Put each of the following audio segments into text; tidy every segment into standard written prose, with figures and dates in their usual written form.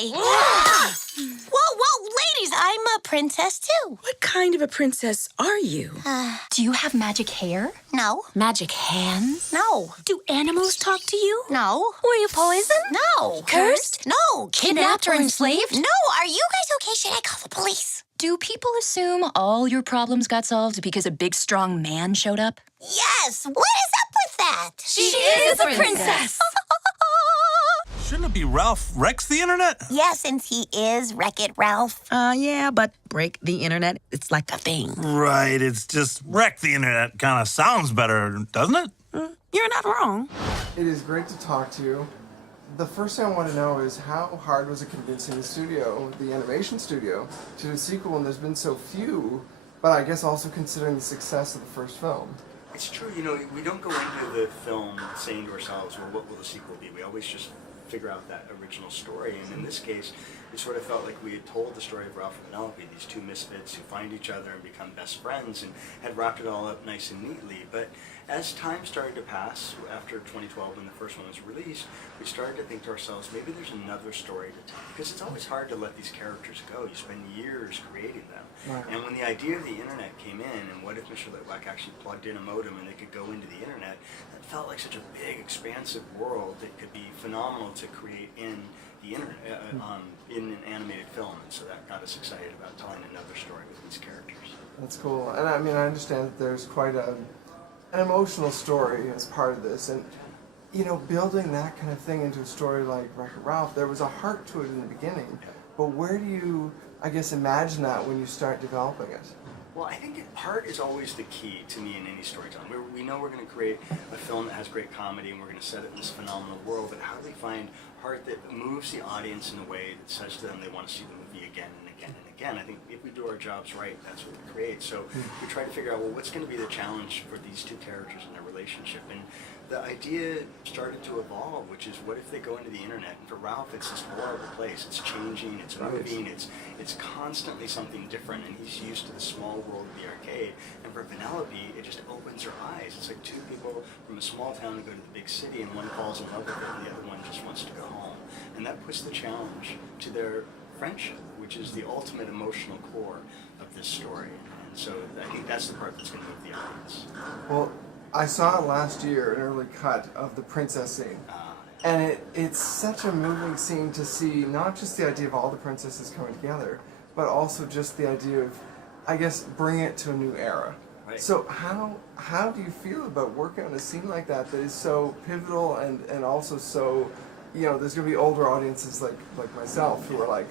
Hi. Whoa, ladies, I'm a princess, too. What kind of a princess are you? Do you have magic hair? No. Magic hands? No. Do animals talk to you? No. Were you poisoned? No. Cursed? No. Kidnapped or enslaved? No. Are you guys okay? Should I call the police? Do people assume all your problems got solved because a big, strong man showed up? Yes. What is up with that? She is a princess! Shouldn't it be Ralph wrecks the internet? Yeah, since he is Wreck-It Ralph. Yeah, but break the internet, it's like a thing. Right, it's just wreck the internet kind of sounds better, doesn't it? You're not wrong. It is great to talk to you. The first thing I want to know is how hard was it convincing the studio, the animation studio, to do a sequel when there's been so few, but I guess also considering the success of the first film? It's true, you know, we don't go into the film saying to ourselves, well, what will the sequel be? We always just figure out that original story, and in this case, it sort of felt like we had told the story of Ralph and Penelope, these two misfits who find each other and become best friends, and had wrapped it all up nice and neatly. But as time started to pass, after 2012 when the first one was released, we started to think to ourselves, maybe there's another story to tell, because it's always hard to let these characters go. You spend years creating them. Right. And when the idea of the internet came in, and what if Mr. Litwack actually plugged in a modem and they could go into the internet, that felt like such a big, expansive world that could be phenomenal to create in the internet, in an animated film. And so that got us excited about telling another story with these characters. That's cool. And I mean, I understand that there's quite an emotional story as part of this. And, you know, building that kind of thing into a story like Wreck-It Ralph, there was a heart to it in the beginning. But where do you, I guess, imagine that when you start developing it? Well, I think heart is always the key to me in any storytelling. We know we're going to create a film that has great comedy and we're going to set it in this phenomenal world, but how do we find heart that moves the audience in a way that says to them they want to see the movie again and again and again? I think if we do our jobs right, that's what we create. So we try to figure out, well, what's going to be the challenge for these two characters and their relationship? And the idea started to evolve, which is what if they go into the internet? And for Ralph, it's this horrible place. It's changing, it's moving, it's constantly something different, and he's used to the small world of the arcade. And for Penelope, it just opens her eyes. It's like two people from a small town who go to the big city, and one falls in love with her, and the other one just wants to go home. And that puts the challenge to their friendship, which is the ultimate emotional core of this story. And so I think that's the part that's going to move the audience. Well, I saw last year an early cut of the princess scene. And it's such a moving scene to see not just the idea of all the princesses coming together, but also just the idea of, I guess, bringing it to a new era. Right. So how do you feel about working on a scene like that is so pivotal and also so, you know, there's going to be older audiences like myself who are like,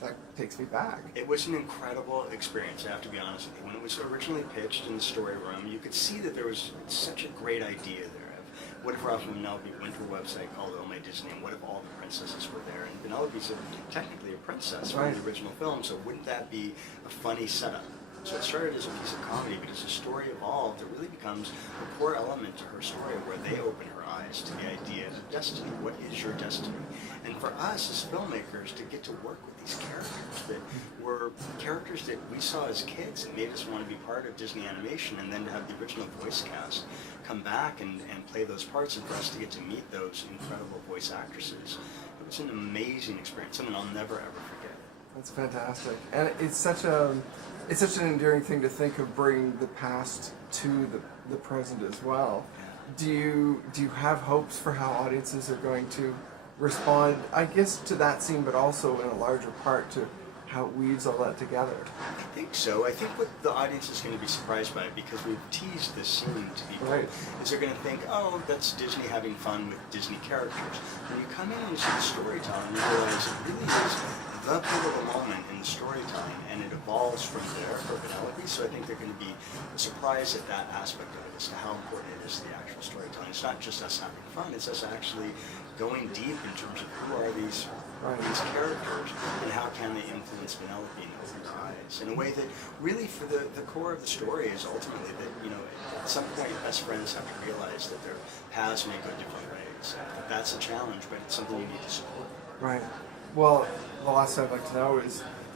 that takes me back. It was an incredible experience, I have to be honest with you. When it was originally pitched in the story room, you could see that there was such a great idea there. What if Ralph and Penelope went to a website called Oh My Disney, and what if all the princesses were there? And Penelope's technically a princess from the original film, so wouldn't that be a funny setup? So it started as a piece of comedy, but as the story evolved, it really becomes a core element to her story where they open her eyes to the idea of destiny. What is your destiny? And for us as filmmakers to get to work with these characters that were characters that we saw as kids and made us want to be part of Disney animation, and then to have the original voice cast come back and play those parts, and for us to get to meet those incredible voice actresses, it was an amazing experience, something I'll never ever forget. That's fantastic. And it's such an endearing thing to think of bringing the past to the present as well. Do you have hopes for how audiences are going to respond, I guess, to that scene, but also in a larger part to how it weaves all that together? I think so. I think what the audience is going to be surprised by, because we've teased this scene to people, is they're going to think, oh, that's Disney having fun with Disney characters. When you come in and you see the storytelling, you realize it really is the pivotal moment in the storytelling, and it evolves from there for Penelope. So I think they're going to be surprised at that aspect of it, as to how important it is to the actual storytelling. It's not just us having fun, it's us actually going deep in terms of who are these characters and how can they influence Penelope and open her eyes in a way that really, for the core of the story, is ultimately that, you know, at some point best friends have to realize that their paths may go different ways. That's a challenge, but it's something you need to support. Right. Well, the last thing I'd like to know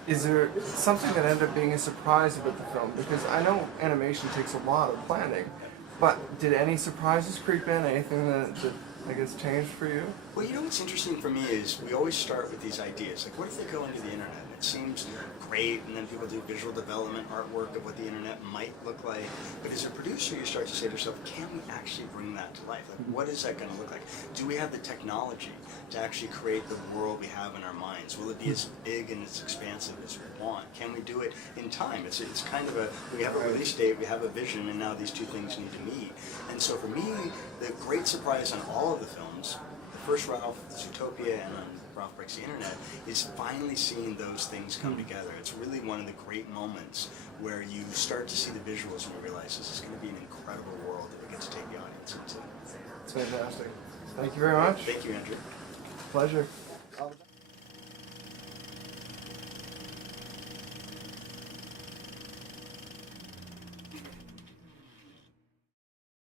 is there something that ended up being a surprise about the film? Because I know animation takes a lot of planning, but did any surprises creep in? Anything that Like it's changed for you? Well, you know what's interesting for me is we always start with these ideas. Like, what if they go into the internet? And it seems great, and then people do visual development, artwork of what the internet might look like. But as a producer, you start to say to yourself, can we actually bring that to life? Like, what is that going to look like? Do we have the technology to actually create the world we have in our minds? Will it be as big and as expansive as we want? Can we do it in time? It's kind of we have a release date, we have a vision, and now these two things need to meet. And so for me, the great surprise on all of the films, the first Ralph, Zootopia, and Ralph Breaks the Internet, is finally seeing those things come together. It's really one of the great moments where you start to see the visuals and you realize this is going to be an incredible world that we get to take the audience into. It's fantastic. Thank you very much. Thank you, Andrew. Pleasure.